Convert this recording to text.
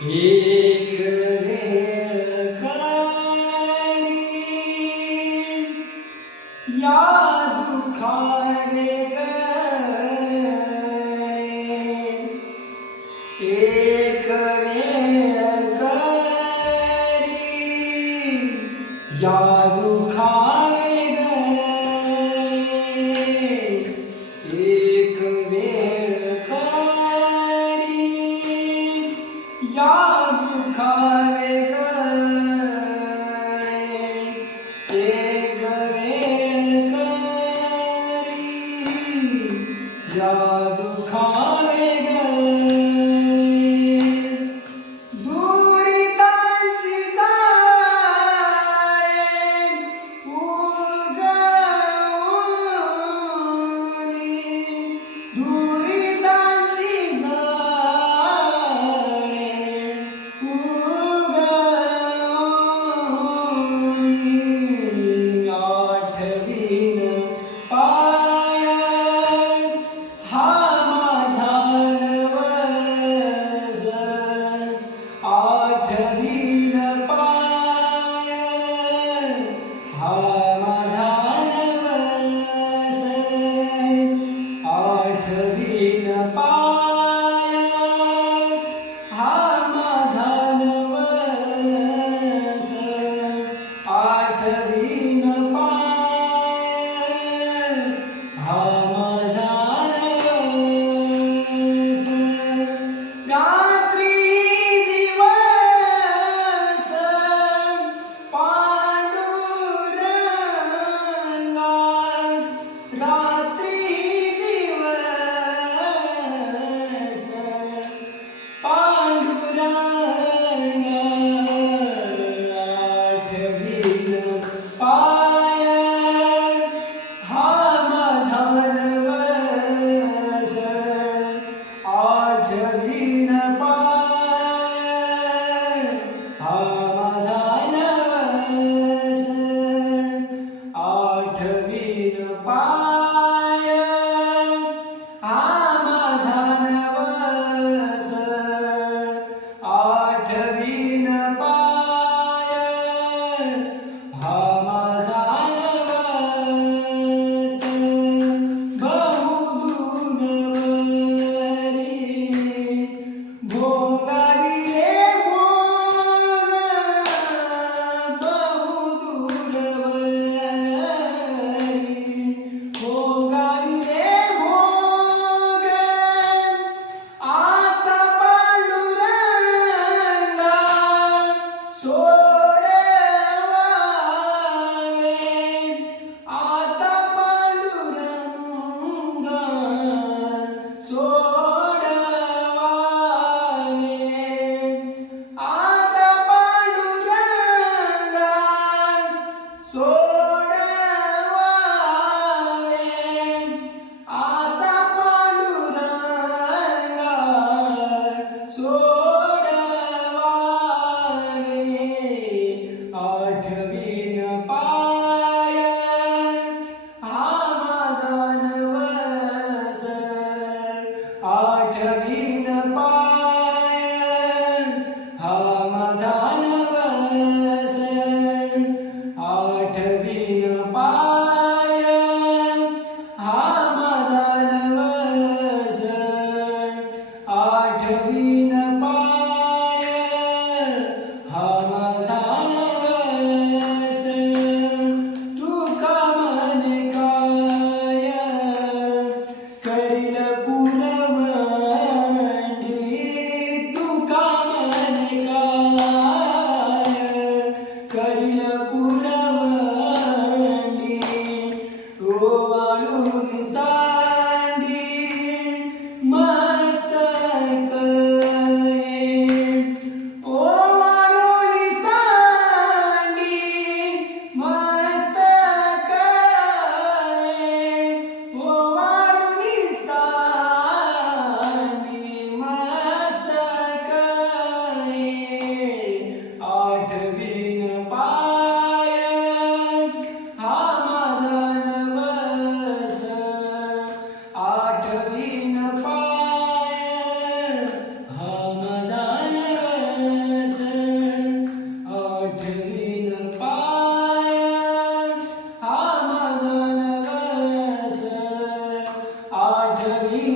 एक वेळ खरी या दुखाने गए। एक how माझा have